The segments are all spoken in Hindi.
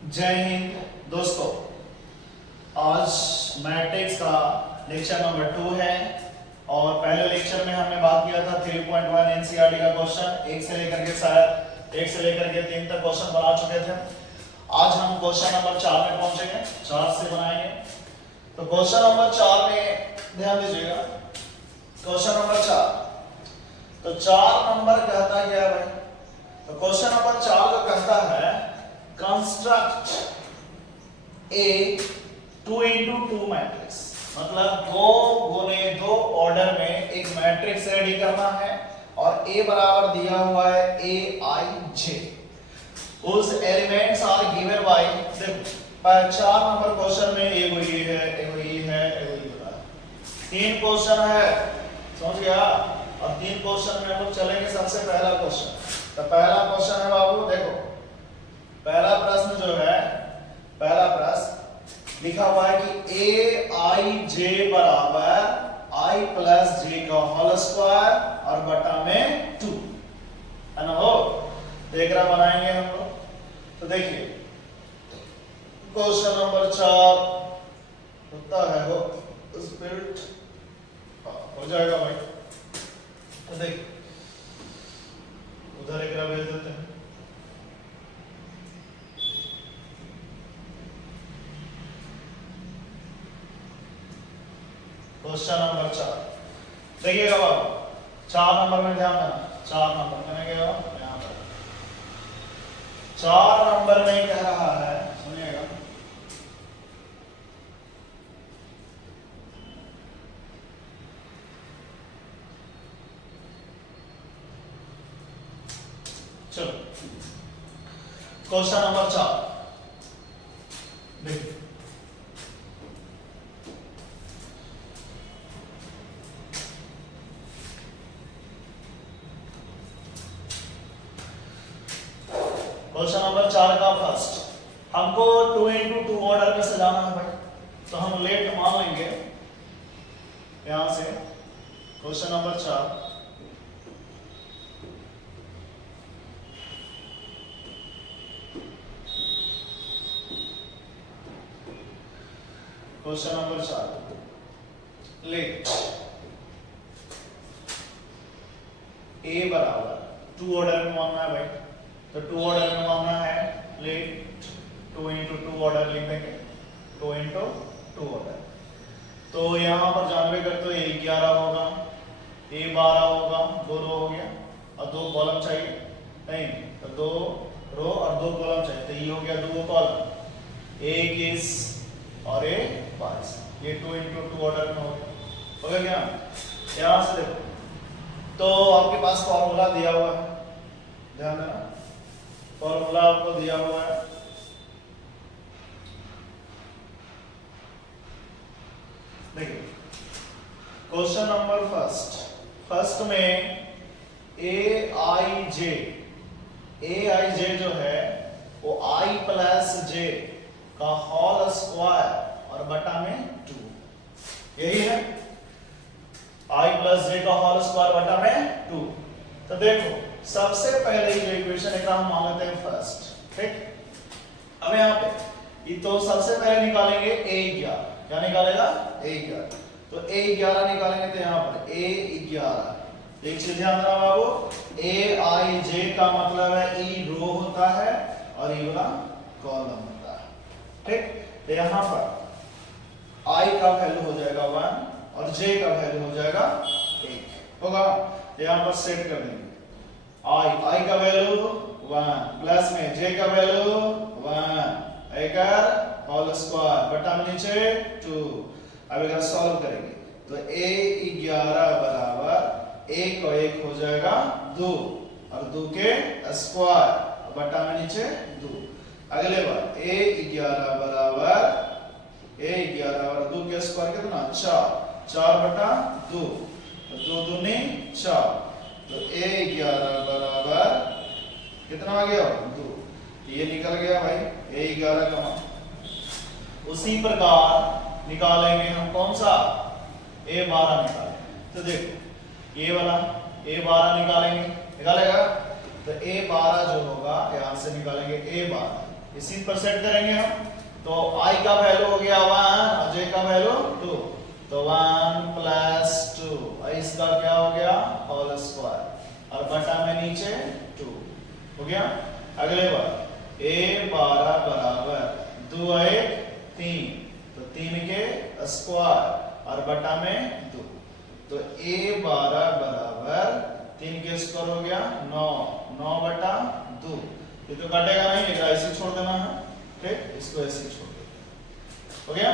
जय हिंद दोस्तों। आज मैट्रिक्स का लेक्चर नंबर 2 है और पहले लेक्चर में हमने बात किया था 3.1 एनसीईआरटी का क्वेश्चन। एक से लेकर के 3 तक क्वेश्चन बना चुके थे। आज हम क्वेश्चन नंबर 4 में पहुंचेंगे, 4 से बनाएंगे। तो क्वेश्चन नंबर 4 में ध्यान दीजिएगा। क्वेश्चन नंबर 4, तो 4 नंबर कहता क्या है भाई? तो क्वेश्चन नंबर 4 का कहता है कंस्ट्रक्ट ए 2x2 मैट्रिक्स, मतलब 2 गुने 2 ऑर्डर में एक मैट्रिक्स रेडी करना है और ए बराबर दिया हुआ है ए आई जे, उस एलिमेंट्स आर गिवन बाय। देखो 4 नंबर क्वेश्चन में ये वही है, ये वही है, ये वही होता है। 3 क्वेश्चन है, समझ गया? और 3 क्वेश्चन में हम लोग चलेंगे। सबसे पहला क्वेश्चन, तो पहला क्वेश्चन है बाबू, देखो पहला प्रश्न जो है, पहला प्रश्न लिखा हुआ है कि ए आई जे बराबर आई प्लस जे का होल स्क्वायर और बटा में 2 है ना। हो देख रहा, बनाएंगे हम लोग। तो देखिए क्वेश्चन नंबर 4 होता है हो स्पिरिट हो जाएगा भाई। तो देखिए उधर एक भेज देते हैं। क्वेश्चन नंबर 4 देखिएगा बाबू, 4 नंबर में ध्यान देना। 4 नंबर मैंने क्या यहाँ पर 4 नंबर में कह रहा है, सुनिएगा। चलो क्वेश्चन नंबर 4 देखिए। क्वेश्चन नंबर 4 का फर्स्ट, हमको 2x2 ऑर्डर में सजाना है भाई। तो हम लेट मान लेंगे यहां से। Question number 4, question number 4 let a बराबर 2 ऑर्डर में मानना है भाई। तो 2 ऑर्डर में मानना है, लेट 2x2 ऑर्डर लिख देंगे, 2x2 ऑर्डर। तो यहां पर जानवे करते हो ए 11 होगा, ए 12 होगा, 2 रो हो गया और 2 कॉलम चाहिए नहीं, तो 2 रो और 2 कॉलम चाहिए। तो ये हो गया 2 कॉलम, ए 21 और ए 22। ये 2x2 ऑर्डर में हो गया क्या? यहां से देखो, तो आपके पास फॉर्मूला दिया हुआ है, ध्यान देना। फॉर्मूला आपको दिया हुआ है, देखिए क्वेश्चन नंबर फर्स्ट में ए आई जे जो है वो आई प्लस जे का होल स्क्वायर और बटा में 2, यही है। आई प्लस जे का होल स्क्वायर बटा में 2। तो देखो सबसे पहले जो इक्वेशन है हम मान लेते हैं फर्स्ट, ठीक। अब यहाँ पे ये तो सबसे पहले निकालेंगे a11, क्या निकालेगा? a11। तो a11 निकालेंगे तो यहाँ पर a11, एक चीज ध्यान रखना बाबू, a i j का मतलब है e रो होता है और e वाला कॉलम होता है, ठीक। तो यहाँ पर i का वैल्यू हो जाएगा 1 और j का वैल्यू हो जाएगा 1 होगा। तो यहाँ पर सेट कर देंगे, i का वैल्यू 1 प्लस में j का वैल्यू 1 एकर होल स्क्वायर बटा में नीचे 2। अब अगर सॉल्व करेंगे तो a11 बराबर 1 और 1 हो जाएगा 2 और 2 के स्क्वायर बटा में नीचे 2। अगले बार a11 बराबर 2 के स्क्वायर कितना? 4 बटा 2, 2 दूनी 4। तो a11 बराबर कितना आ गया? 2। ये निकल गया भाई a11 का मान। उसी प्रकार निकालेंगे हम कौन सा? a12 निकालेंगे। तो देखो ये वाला a12 निकालेंगे, निकालेगा तो a12 जो होगा यहां से निकालेंगे a12 इसी पर सेट करेंगे हम। तो i का वैल्यू हो गया 1 और j का वैल्यू 2, तो 1 प्लस 2, इसका क्या हो गया होल स्क्वायर और बटा में नीचे 2 हो गया। अगले बार a 12 बराबर 2 1 3, तो 3 के स्क्वायर और बटा में 2, तो a 12 बराबर 3 के स्क्वायर हो गया 9, 9 बटा 2, ये तो कटेगा नहीं, इधर ऐसे छोड़ देना है, ठीक, इसको ऐसे छोड़ देना हो गया।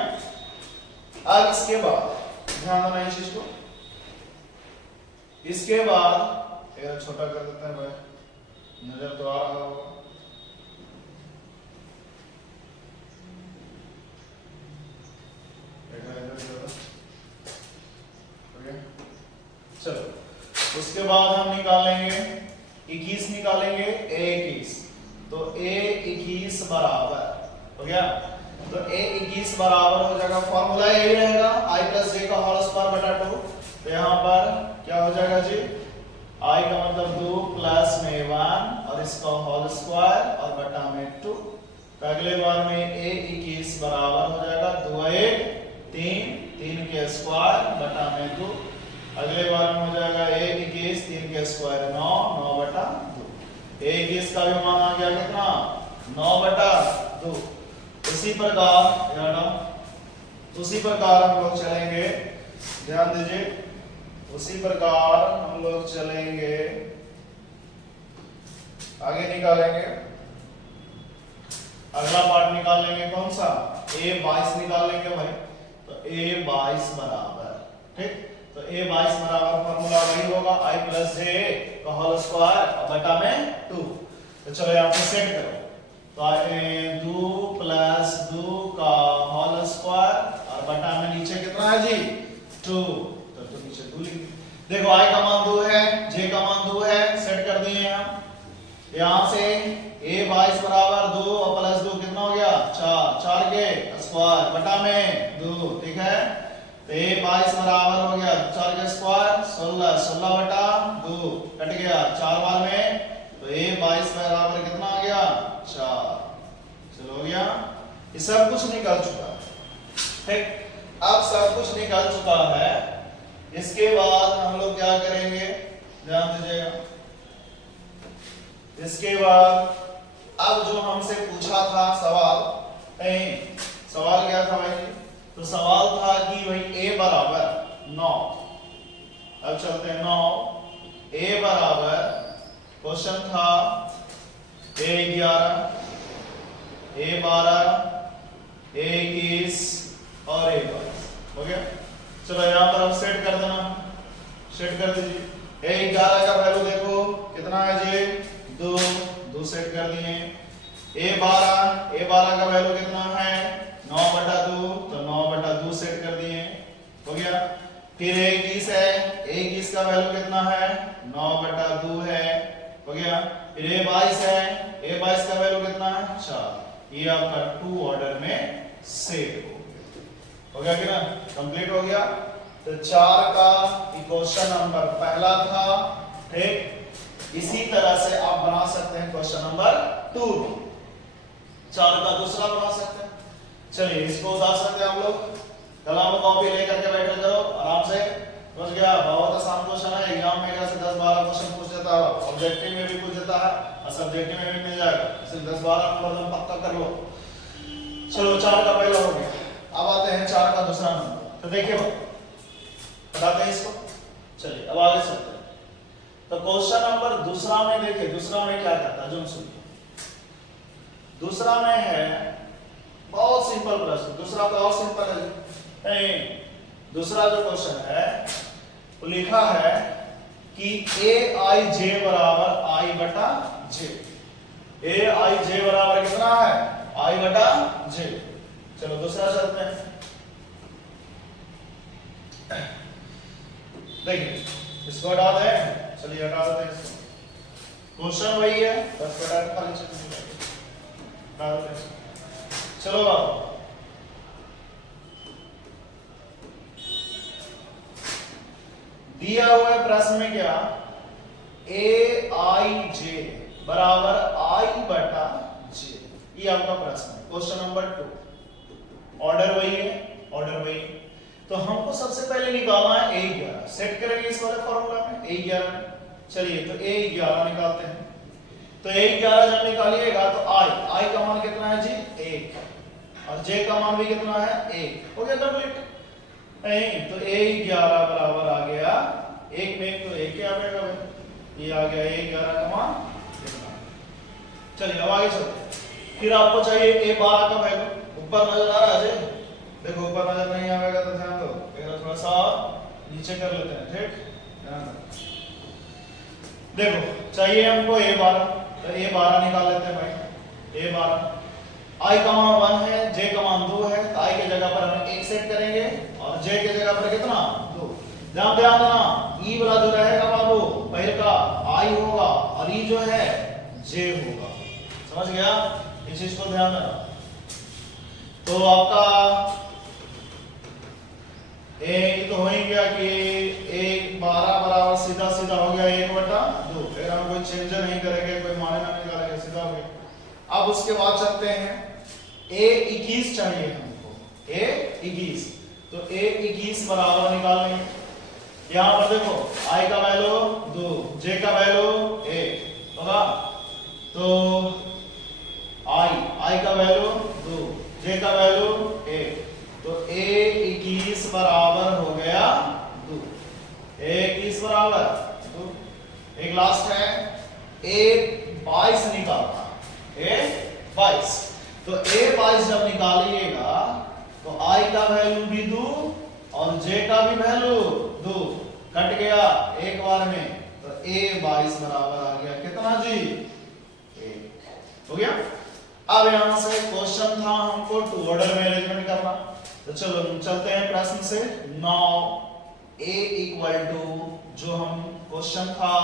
अब इसके बाद ध्यान देना इस चीज को, इसके बाद एक छोटा कर देते हैं भाई, नजर तो आ रहा होगा। चलो उसके बाद हम निकालेंगे 21 निकालेंगे a 21, तो a 21 बराबर हो गया, तो a 21 बराबर हो जाएगा, फॉर्मूला यही रहेगा i प्लस j का होल स्क्वायर बटा 2, तो यहाँ पर क्या हो जाएगा जी, i का मतलब 2 प्लस में 1 और इसका होल स्क्वायर और बटा में 2, तो अगले बार में a 21 बराबर हो जाएगा 2 1 3, 3 के स्क्वायर बटा में 2, अगले बार में हो जाएगा a 21 3 के स्क्वायर 9, 9 बटा 2, a 21 का भी मान आ गया कितना 9 बटा 2। उसी प्रकार हम लोग चलेंगे, ध्यान दीजिए, उसी प्रकार हम लोग चलेंगे आगे, निकालेंगे अगला पार्ट निकाल लेंगे, कौन सा a 22 निकाल लेंगे भाई, तो a 22 बराबर, ठीक, तो a 22 बराबर फॉर्मूला वही होगा i प्लस j का होल स्क्वायर बटा में 2, तो चलो यहाँ पे सेट करो, तो 2 प्लस 2 का होल स्क्वायर और बटा में नीचे कितना है जी 2, तो नीचे 2 लिख, देखो i का मान 2 है, j का मान 2 है, सेट कर दिए हम, यहाँ से a 22 बराबर 2 और प्लस 2 कितना हो गया 4, 4 के स्क्वायर बटा में 2, ठीक है, तो a 22 बराबर हो गया 4 के स्क्वायर 16, 16 बटा 2 कट गया 4 बार में, तो a 22 बराबर कितना आ गया 4, चलो हो गया, ये सब कुछ निकल चुका है, ठीक, अब सब कुछ निकल चुका है, इसके बाद हम लोग क्या करेंगे ध्यान दीजिएगा, इसके बाद अब जो हमसे पूछा था सवाल, सवाल क्या था भाई, तो सवाल था कि भाई a बराबर 9, अब चलते हैं 9, a बराबर क्वेश्चन था a 11, a 12, a 21 और a 22 हो गया। चलो यहाँ पर अब सेट कर देना, सेट कर दीजिए, a 11 का वैल्यू देखो कितना है जी 2, 2 सेट कर दिए, a 12 का वैल्यू कितना है 9 बटा 2, तो 9 बटा 2 सेट कर दिए हो गया, फिर a 21 है, a 21 का वैल्यू कितना है 9 बटा 2 है हो गया, फिर a 22 है, a 22 का वैल्यू कितना है 4, ये आपका 2 ऑर्डर में सेट हो गया कि ना, कंप्लीट हो गया। तो 4 का क्वेश्चन नंबर पहला था, ठीक, इसी तरह से आप बना सकते हैं क्वेश्चन नंबर 2, 4 का दूसरा बना सकते हैं। चलिए इसको उतार सकते हैं हम लोग, कलम कॉपी लेकर के बैठे करो आराम से, समझ गया, बहुत आसान क्वेश्चन है, एग्जाम में कैसे 10-12 क्वेश्चन पूछ देता है, ऑब्जेक्टिव में भी पूछ देता है और सब्जेक्टिव में भी मिल जाएगा, इसलिए 10-12 नंबर तुम पक्का कर लो। चलो 4 का पहला हो गया, अब आते हैं 4 का दूसरा नंबर, तो देखिए बताते हैं इसको, चलिए अब आगे चलते हैं। तो क्वेश्चन नंबर दूसरा में देखिए, दूसरा में क्या कहता है जो सुनिए, दूसरा में है बहुत सिंपल प्रश्न, दूसरा तो और सिंपल है, दूसरा जो क्वेश्चन है वो लिखा है कि aij बराबर i बटा j, aij बराबर कितना है i बटा j। चलो दूसरा चलते हैं, देखिए इसको हटा दें, चलिए हटा देते हैं इसको, क्वेश्चन वही है बस बटा खाली हटा देते हैं। चलो बाबू दिया हुआ है प्रश्न में क्या, aij बराबर i बटा j, ये आपका प्रश्न है। क्वेश्चन नंबर 2, ऑर्डर वही है, ऑर्डर वही है। तो हमको सबसे पहले निकालना है A11, सेट करेंगे इस वाले फॉर्मूला में A11 में। चलिए तो A11 निकालते हैं। तो A11 जब निकालिएगा तो I का मान कितना है जी 1 और J का मान भी कितना है 1, हो गया कंप्लीट। नहीं तो A11 बराबर आ गया 1 में 1 तो 1 क्या आ जाएगा भाई, ये आ गया A11 का मान कितना। चलिए अब आगे चलते हैं। फिर आपको चाहिए A12 का वैल्यू, ऊपर नजर आ रहा है, देखो ऊपर नजर नहीं आएगा तो ध्यान दो, थोड़ा सा नीचे कर लेते हैं, ठीक, ध्यान दो। देखो चाहिए हमको A12, तो A12 निकाल लेते हैं भाई। A12 I का मान 1 है, J का मान 2 है, तो I के जगह पर हम 1 सेट करेंगे और J के जगह पर कितना 2। ध्यान देना E वाला जो रहेगा बाबू पहले का I होगा और E जो है J होगा, समझ गया, इस चीज को ध्यान देना। तो आपका एक तो हो ही गया कि 1 12 बराबर सीधा सीधा हो गया 1/2, फिर हम कोई चेंज नहीं करेंगे, कोई माने ना निकालेंगे, सीधा हो गया। अब उसके बाद चलते हैं A21 चाहिए हमको, A21, तो A21 बराबर निकाल लेंगे। यहाँ पर देखो I का वैल्यू 2, J का वैल्यू 1 होगा, तो I का वैल्यू 2, J का वैल्यू 1, तो A21 बराबर हो गया 2, A21 बराबर 2। एक लास्ट है A22 निकालना, A22, तो A22 जब निकालिएगा तो I का वैल्यू भी 2 और J का भी वैल्यू 2, कट गया एक बार में, तो A22 बराबर आ गया कितना जी 1, हो गया। अब यहां से क्वेश्चन था हमको टू ऑर्डर में अरेंजमेंट करना, तो चलो चलते हैं प्रश्न से। नाउ A इक्वल टू जो हम क्वेश्चन था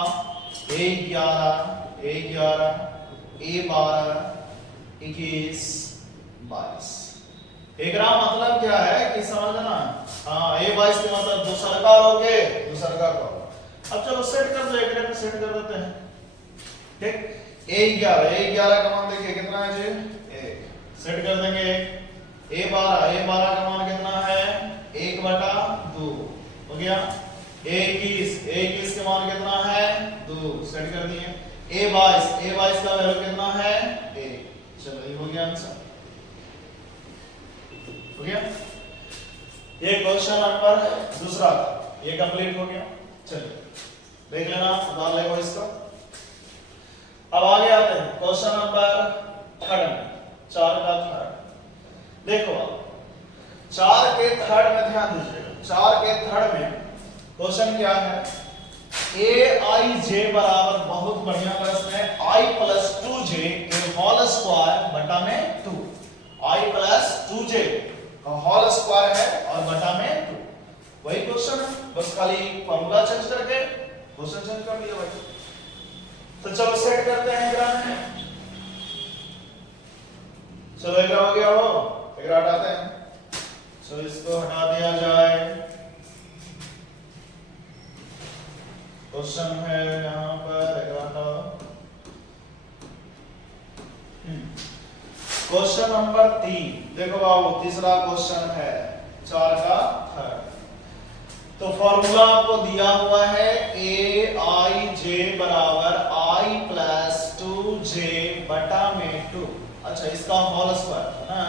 A11 A12 21 22, एकरा मतलब क्या है कि समझना, हाँ A22 के मतलब दूसरा का होगे, दूसरा का होगा। अब चलो सेट कर दो, एक में सेट कर देते हैं, ठीक। A11 का मान देखिए कितना है जी 1, सेट कर देंगे। A12 का मान कितना है 1/2, हो गया। A21 का मान कितना है 2, सेट कर दिए। A22 का वैल्यू कितना है 1, चलो ये हो गया आंसर, हो गया। ये क्वेश्चन नंबर दूसरा ये कंप्लीट हो गया। चलिए देख लेना, डाल लेगा इसको। अब आगे आते हैं क्वेश्चन नंबर 3 में, 4 का थर्ड। देखो 4 के थर्ड में ध्यान दीजिएगा, 4 के थर्ड में क्वेश्चन क्या है, Aij बराबर, बहुत बढ़िया प्रश्न है, I + 2j के होल स्क्वायर बटा में 2, I + 2j का होल स्क्वायर है और बटा में 2, वही क्वेश्चन है, बस खाली फॉर्मूला चेंज करके क्वेश्चन चेंज कर दिया भाई। तो चलो सेट करते हैं ग्राफ में, चलो एक हो गया, हो एक हटाते हैं, चलो इसको हटा दिया जाए। क्वेश्चन है यहाँ पर क्वेश्चन नंबर 3, देखो बाबू तीसरा क्वेश्चन है 4 का थर्ड। तो फॉर्मूला आपको दिया हुआ है Aij बराबर I + 2j बटा में 2, अच्छा इसका होल स्क्वायर है ना,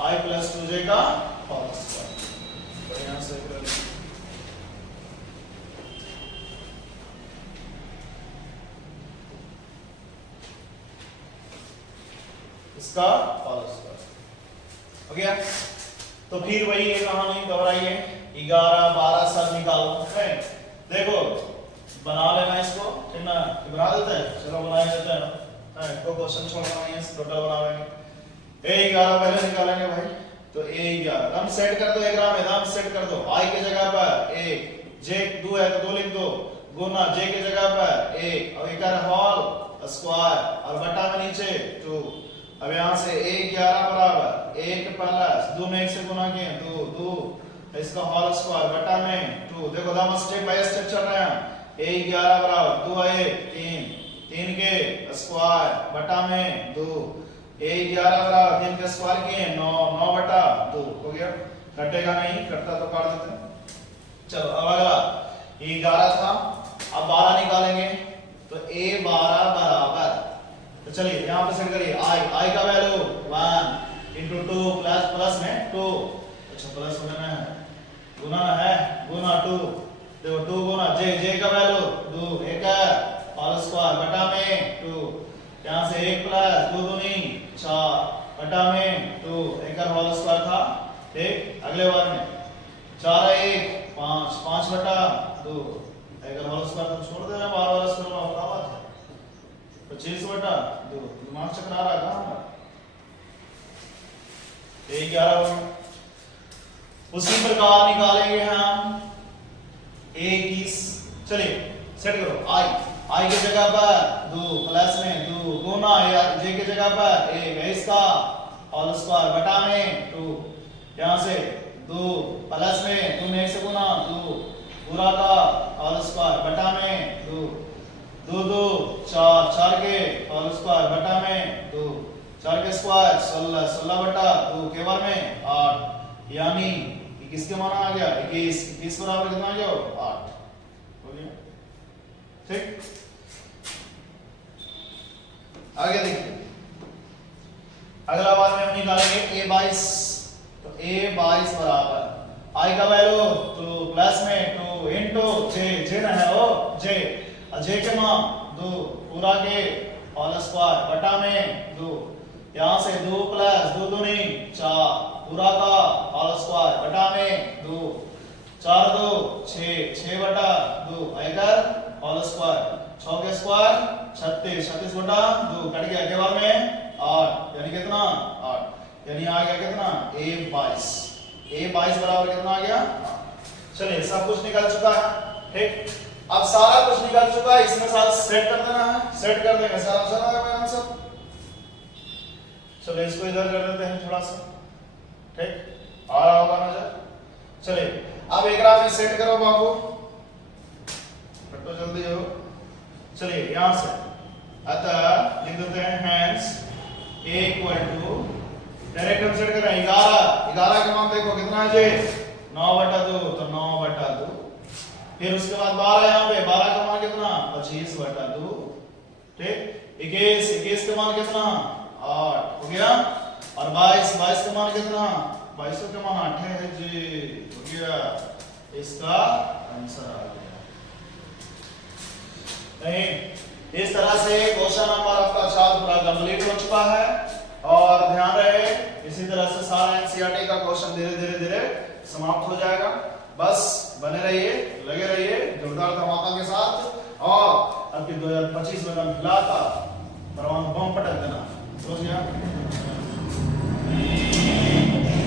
I + 2j का होल स्क्वायर, बढ़िया से कर इसका होल स्क्वायर, हो गया। तो फिर वही है कहानी, घबराइए, 11 12 सब निकालो, देखो बना लेना इसको, ठीक ना, बना देते हैं, चलो बना देते हैं, इसको क्वेश्चन छोड़ना नहीं है, टोटल बनाएंगे। A11 पहले निकालेंगे भाई, तो A11 हम सेट कर दो, 11 में हम सेट कर दो, I के जगह पर 1, J 2 है तो 2 लिख दो, गुना J के जगह पर 1 और एक होल स्क्वायर और बटा में नीचे 2। अब यहां से A11 बराबर 1 + 2 में 1 से गुना किए 2 2, इसका होल स्क्वायर बटा में 2। देखो हम स्टेप बाय स्टेप चल रहे हैं, A11 बराबर 2 1 3, 3 के स्क्वायर बटा में 2, A11 बराबर 3 का स्क्वायर किए 9/2 हो गया। कटेगा नहीं, कटता तो काट देते हैं। चलो अब अगला, ये 11 था, अब 12 निकालेंगे तो A12 बराबर, तो चलिए यहाँ पे सेट करिए I का वैल्यू 1 इंटू 2 प्लस में 2, अच्छा प्लस होना है, गुना 2, देखो 2 गुना J का वैल्यू 2 1 होल स्क्वायर बटा में 2, यहाँ से 1 प्लस 2 दूनी 4 बटा में 2 1 होल स्क्वायर था, ठीक। अगले बार में 4 1 5 बटा 2 1 होल स्क्वायर तो छोड़ देना, बार बार स्क्वायर में होगा बात है, 25 बटा 2, दिमाग चकरा रहा है कहाँ, 11। उसी प्रकार निकालेंगे हम A21, चलिए सेट करो I की जगह पर 2 प्लस में 2 गुना J की जगह पर 1 का होल स्क्वायर बटा में 2, यहाँ से 2 प्लस में 2 में 1 से गुना 2 पूरा का होल स्क्वायर बटा में 2 2 4 के होल स्क्वायर बटा में 2 4 के स्क्वायर 16 बटा 2 के बार में 8, यानी 21 के मान आ गया 21 बराबर कितना आ गया 8 हो गया, ठीक। आगे देखिए, अगला बार में हम निकालेंगे A22, तो A22 बराबर I का वैल्यू 2 प्लस में 2 इंटू J ना है वो J के मान 2 पूरा के होल स्क्वायर बटा में 2, यहाँ से 2 प्लस 2 दूनी 4 पूरा का होल स्क्वायर बटा में 2 4 2 6 बटा 2 1 होल स्क्वायर 6 के स्क्वायर 36 बटा 2 कट गया के बाद में 8, यानी कितना 8, यानी आ गया कितना A22 बराबर कितना आ गया। चलिए सब कुछ निकल चुका है, ठीक। अब सारा कुछ निकल चुका है, इसमें सारा सेट कर देना है, सेट कर देंगे सारा सारा आंसर। चलिए इसको इधर कर देते हैं थोड़ा सा, ठीक, आ रहा होगा नजर। चलिए अब एक रात में सेट करो बाबू, तो जल्दी हो। चलिए यहां से अतः लिख देते हैं हैंस A = डायरेक्ट हम सेट कर रहे हैं 11 का मान देखो कितना है 9/2, तो 9/2, फिर उसके बाद 12 यहाँ पे 12 का मान कितना 25/2, ठीक। 21 का मान कितना 8 हो गया, और 22 का मान कितना 22 का मान 8 है जी, हो गया, इसका आंसर आ गया। नहीं, इस तरह से क्वेश्चन नंबर आपका 4 पूरा कंप्लीट हो चुका है, और ध्यान रहे इसी तरह से सारा एनसीईआरटी का क्वेश्चन धीरे धीरे समाप्त हो जाएगा। बस बने रहिए, लगे रहिए जोरदार धमाका के साथ, और अब 2025 में हम खिलाता परमाणु बम